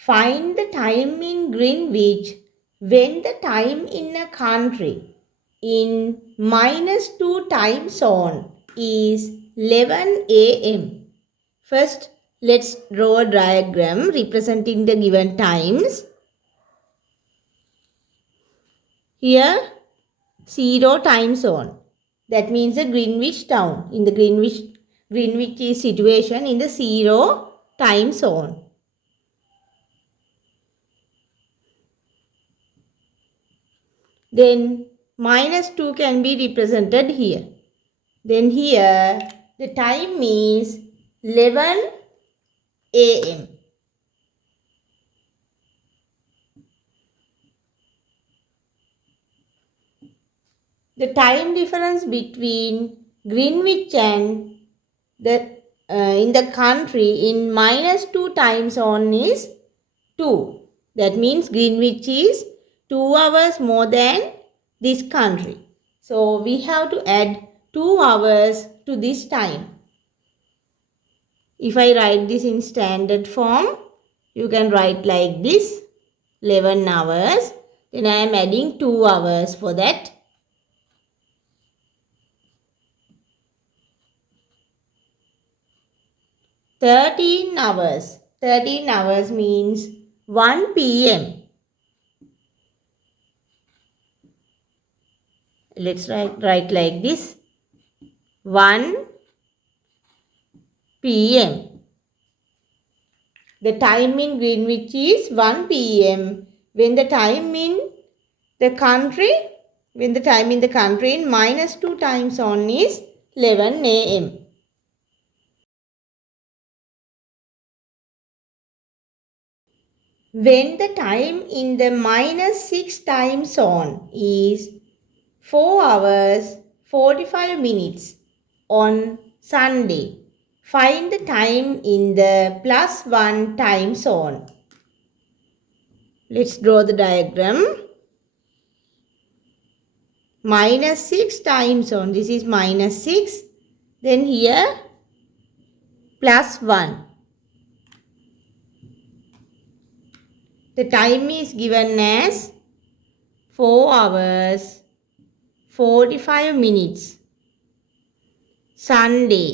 Find the time in Greenwich when the time in a country in -2 time zone is 11 a.m. First, let's draw a diagram representing the given times. Here, 0 time zone. That means the Greenwich town. In the Greenwich is situation in the 0 time zone. Then -2 can be represented here. Then here the time is 11 a.m. The time difference between Greenwich and the in the country in -2 time zone is 2. That means Greenwich is 2 hours more than this country. So we have to add 2 hours to this time. If I write this in standard form, you can write like this, 11 hours. Then I am adding 2 hours for that. Thirteen hours. 13 hours means 1 p.m. Let's write like this, 1 p.m. The time in Greenwich is 1 p.m. When the time in the country, in -2 time zone is 11 a.m. When the time in the -6 time zone is 4 hours 45 minutes on Sunday, find the time in the +1 time zone. Let's draw the diagram. -6 time zone. This is -6. Then here +1. The time is given as 4 hours 45 minutes. Sunday.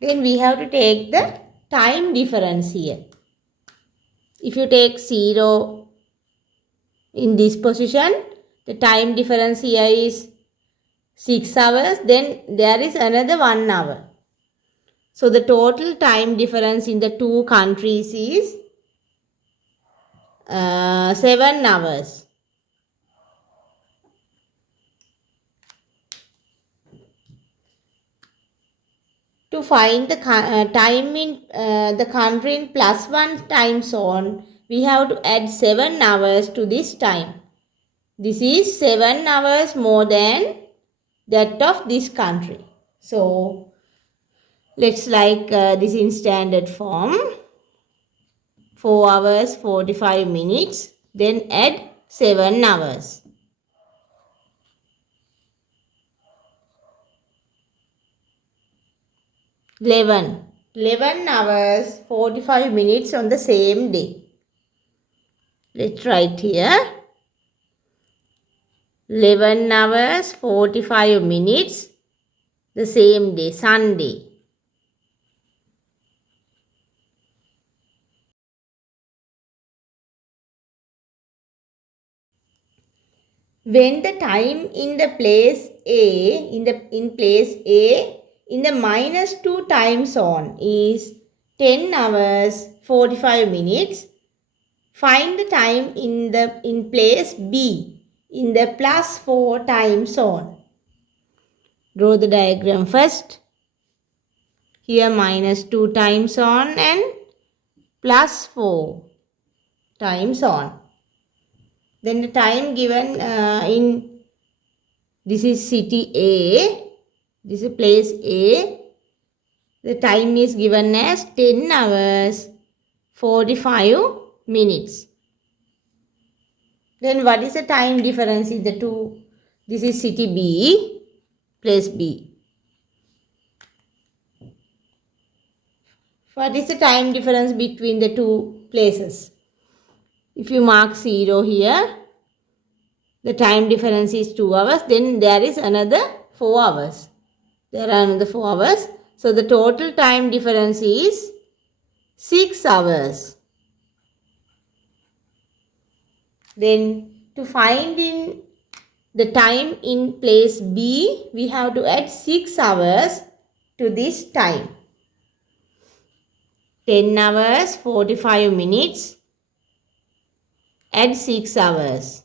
Then we have to take the time difference here. If you take 0 in this position, the time difference here is 6 hours. Then there is another 1 hour. So the total time difference in the two countries is 7 hours. To find the time in the country in +1 time zone, we have to add 7 hours to this time. This is 7 hours more than that of this country. So let's like this in standard form. 4 hours 45 minutes. Then add 7 hours. 11 hours 45 minutes on the same day. Let's write here. 11 hours 45 minutes the same day, Sunday. When the time in the place A, in place A, in the -2 time zone is 10 hours 45 minutes, find the time in place B, in the +4 time zone. Draw the diagram first. Here -2 time zone and +4 time zone. Then the time given in, this is city A, this is place A. The time is given as 10 hours 45 minutes. Then what is the time difference in the two? This is city B, place B. What is the time difference between the two places? If you mark 0 here, the time difference is 2 hours. Then there is another 4 hours. There are another 4 hours. So the total time difference is 6 hours. Then to find in the time in place B, we have to add 6 hours to this time. 10 hours, 45 minutes, add 6 hours.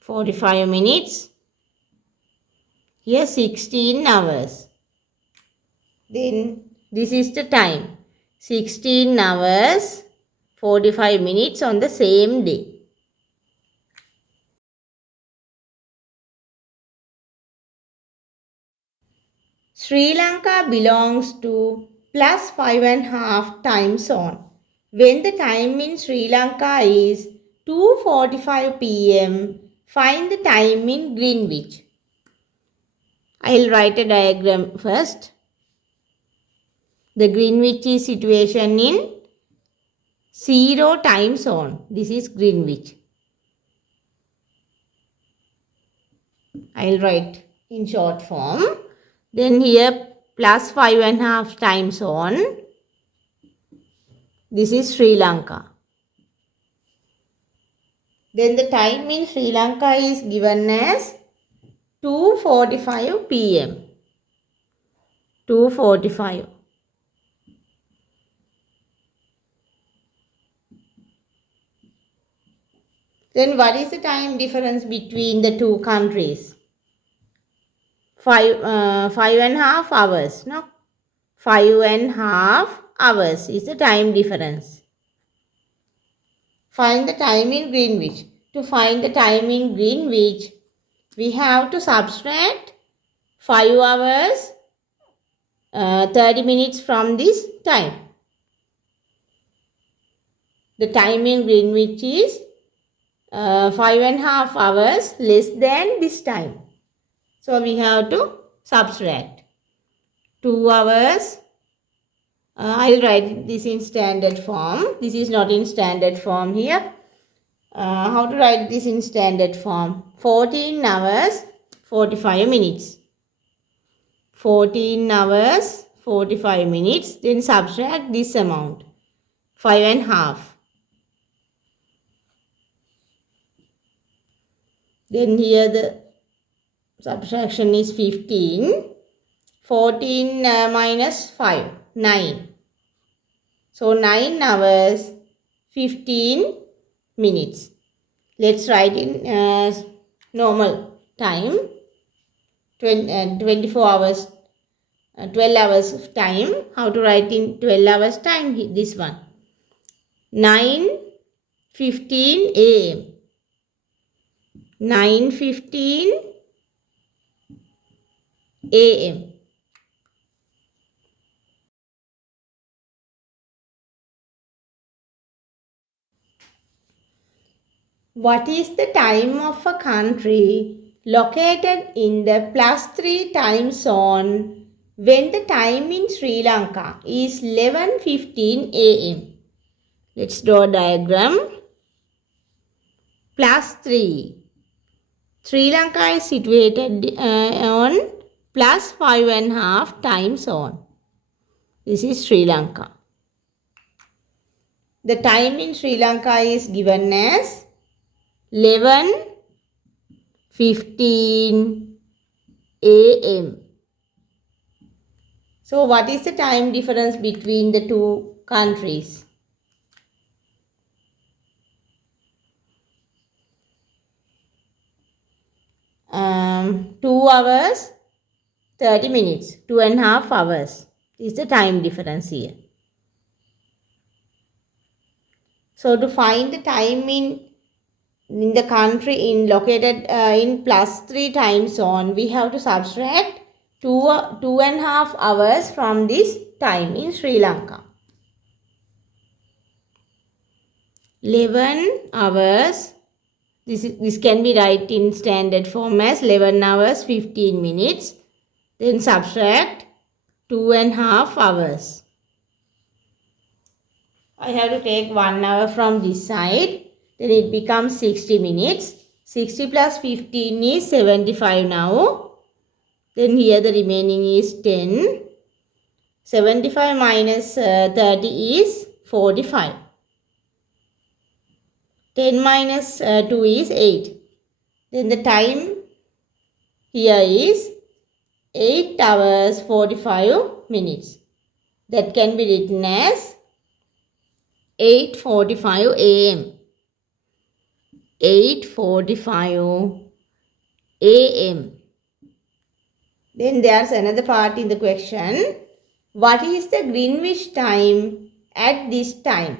45 minutes, here 16 hours. Then this is the time. 16 hours, 45 minutes on the same day. Sri Lanka belongs to plus 5.5 time zone. When the time in Sri Lanka is 2:45 p.m., find the time in Greenwich. I'll write a diagram first. The Greenwich is situation in 0 time zone. This is Greenwich. I'll write in short form. Then here plus 5.5 time zone. This is Sri Lanka. Then the time in Sri Lanka is given as 2:45 p.m. 2:45. Then what is the time difference between the two countries? 5.5 hours. No? 5.5 hours is the time difference. Find the time in Greenwich. To find the time in Greenwich, we have to subtract 5 hours 30 minutes from this time. The time in Greenwich is 5.5 hours less than this time. So we have to subtract 2 hours. I'll write this in standard form. This is not in standard form here. How to write this in standard form? 14 hours 45 minutes. 14 hours 45 minutes. Then subtract this amount. 5.5. Then here the subtraction is 15. 14 minus 5. 9. So 9 hours 15 minutes. Let's write in normal time. 24 hours, 12 hours of time. How to write in 12 hours time? This one. 9:15 a.m. 9:15 a.m. What is the time of a country located in the +3 time zone when the time in Sri Lanka is 11:15 a.m.? Let's draw a diagram. +3. Sri Lanka is situated on +5.5 time zone. This is Sri Lanka. The time in Sri Lanka is given as 11:15 a.m. So what is the time difference between the two countries? Um, 2 hours 30 minutes. 2.5 hours is the time difference here. So to find the time in the country located in +3 time zone, we have to subtract 2.5 hours from this time in Sri Lanka. 11 hours. This can be write in standard form as 11 hours 15 minutes. Then subtract 2.5 hours. I have to take 1 hour from this side. Then it becomes 60 minutes. 60 plus 15 is 75 now. Then here the remaining is 10. 75 minus 30 is 45. 10 minus 2 is 8. Then the time here is 8 hours 45 minutes. That can be written as 8:45 a.m. 8:45 a.m. Then there's another part in the question. What is the Greenwich time at this time?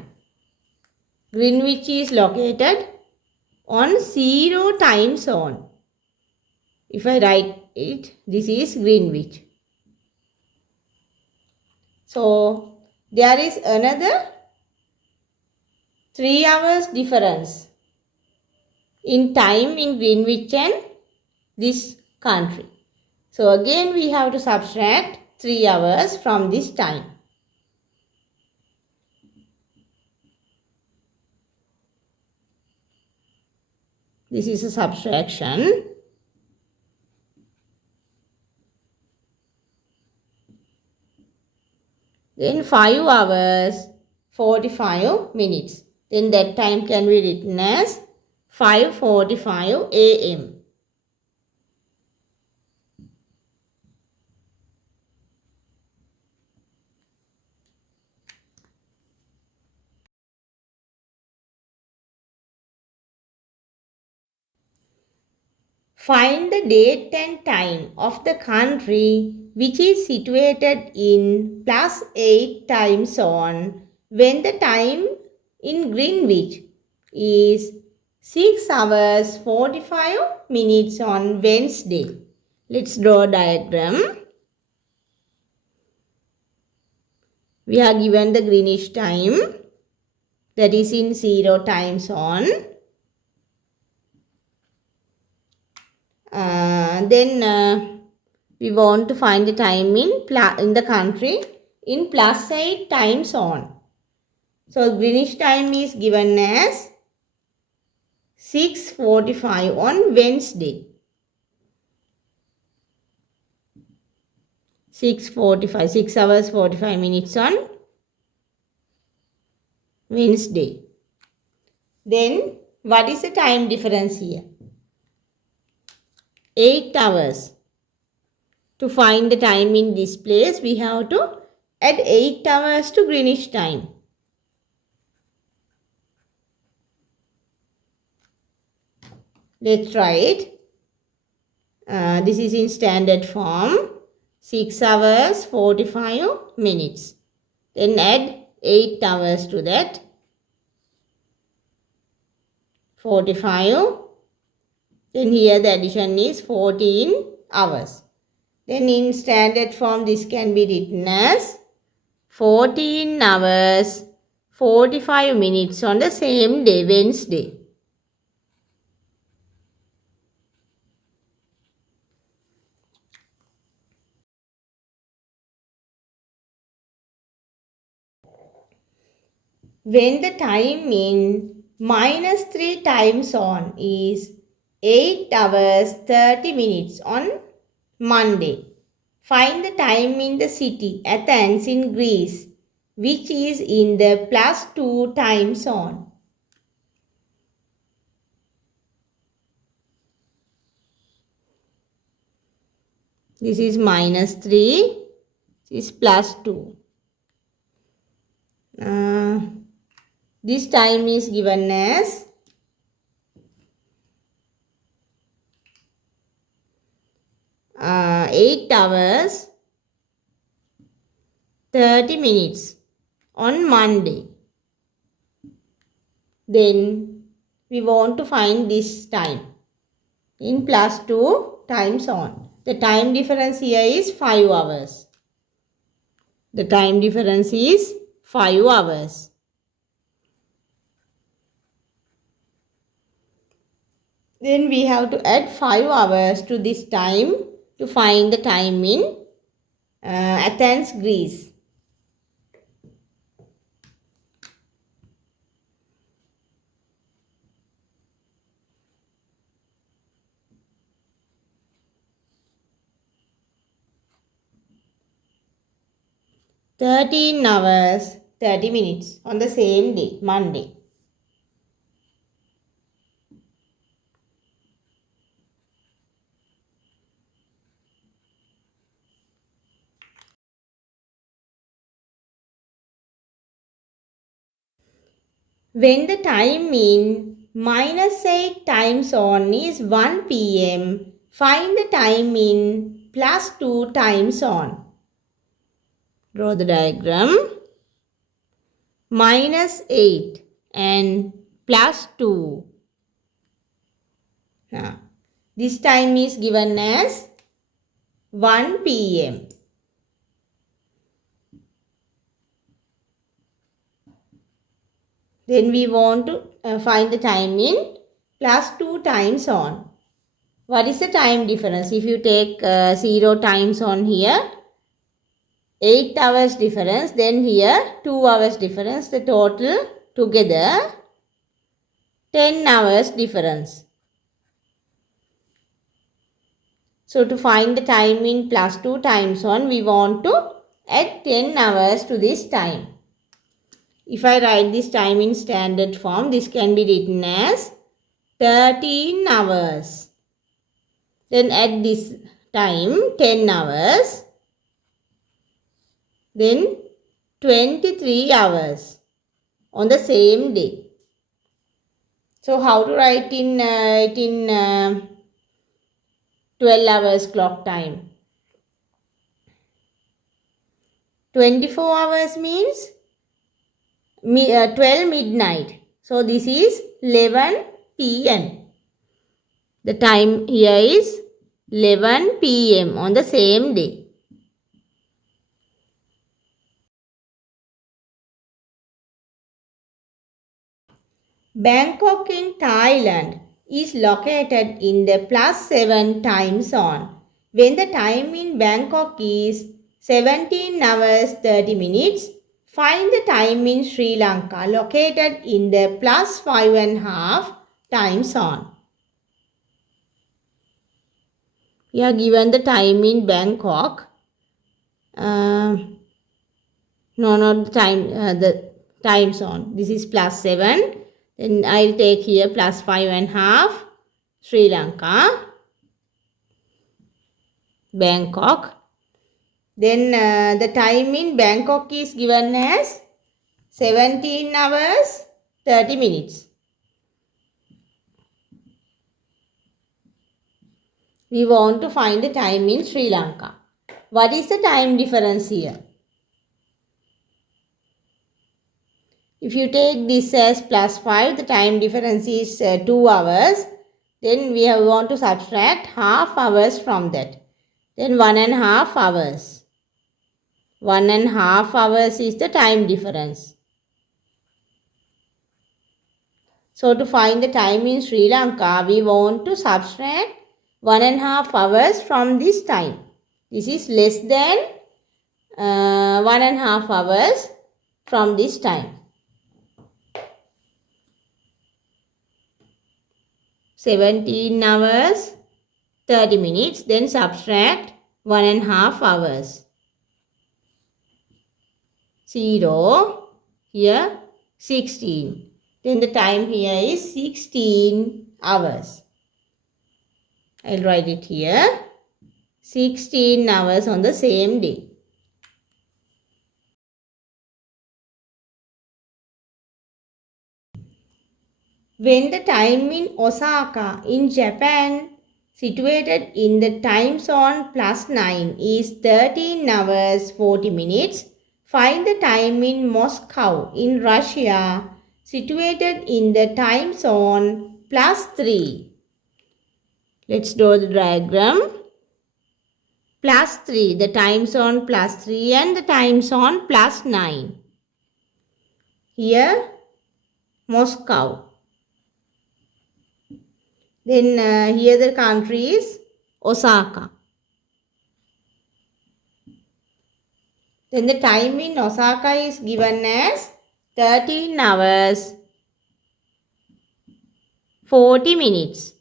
Greenwich is located on 0 time zone. If I write it, this is Greenwich. So, there is another 3 hours difference in time in Greenwich and this country. So, again we have to subtract 3 hours from this time. This is a subtraction. Then 5 hours 45 minutes. Then that time can be written as 5:45 a.m. Find the date and time of the country which is situated in +8 time zone when the time in Greenwich is 6 hours 45 minutes on Wednesday. Let's draw a diagram. We are given the Greenwich time, that is in 0 time zone. Then we want to find the time in the country in +8 time zone. So Greenwich time is given as 6:45 on Wednesday. 6:45, 6 hours 45 minutes on Wednesday. Then what is the time difference here? 8 hours. To find the time in this place, we have to add 8 hours to Greenwich time. Let's try it. This is in standard form. 6 hours 45 minutes. Then add 8 hours to that. 45. Then here the addition is 14 hours. Then in standard form this can be written as 14 hours 45 minutes on the same day, Wednesday. When the time in -3 time zone is 8 hours 30 minutes on Monday. Find the time in the city Athens in Greece, which is in the +2 time zone. This is -3, this is +2. This time is given as 8 hours 30 minutes on Monday. Then we want to find this time in +2 time zone. The time difference here is 5 hours. The time difference is 5 hours. Then we have to add 5 hours to this time to find the time in Athens, Greece. (13 hours 30 minutes) on the same day, Monday. When the time in -8 time zone is 1 p.m., find the time in +2 time zone. Draw the diagram. -8 and +2. Now, this time is given as 1 p.m. Then we want to find the time in +2 time zone. What is the time difference? If you take 0 time zone here, 8 hours difference, then here 2 hours difference, the total together 10 hours difference. So to find the time in +2 time zone, we want to add 10 hours to this time. If I write this time in standard form, this can be written as 13 hours. Then add this time 10 hours. Then 23 hours on the same day. So how to write in 12 hours clock time? 24 hours means 12 midnight. So this is 11 p.m. The time here is 11 p.m. on the same day. Bangkok in Thailand is located in the +7 time zone. When the time in Bangkok is 17 hours 30 minutes, find the time in Sri Lanka located in the +5.5 time zone. We are given the time in Bangkok. No, not the time zone. This is +7. Then I'll take here +5.5. Sri Lanka, Bangkok. Then the time in Bangkok is given as 17 hours 30 minutes. We want to find the time in Sri Lanka. What is the time difference here? If you take this as +5, the time difference is 2 hours. Then we want to subtract half hours from that. Then 1.5 hours. 1.5 hours is the time difference. So to find the time in Sri Lanka, we want to subtract 1.5 hours from this time. This is less than 1.5 hours from this time. 17 hours 30 minutes, then subtract 1.5 hours. 0, here 16. Then the time here is 16 hours. I'll write it here. 16 hours on the same day. When the time in Osaka in Japan, situated in the time zone +9, is 13 hours 40 minutes, find the time in Moscow in Russia, situated in the time zone +3. Let's draw the diagram. +3, the time zone +3 and the time zone +9. Here, Moscow. Then here the country is Osaka. Then the time in Osaka is given as 13 hours 40 minutes.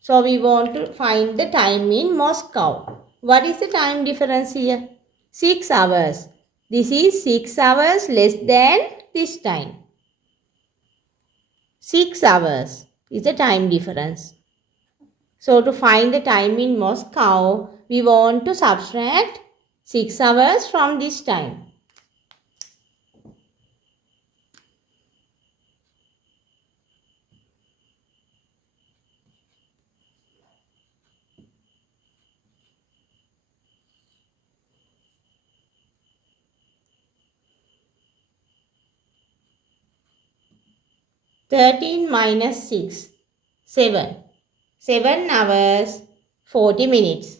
So we want to find the time in Moscow. What is the time difference here? 6 hours. This is 6 hours less than this time. 6 hours is the time difference. So to find the time in Moscow, we want to subtract 6 hours from this time. Thirteen minus 6, 7. 7 hours 40 minutes.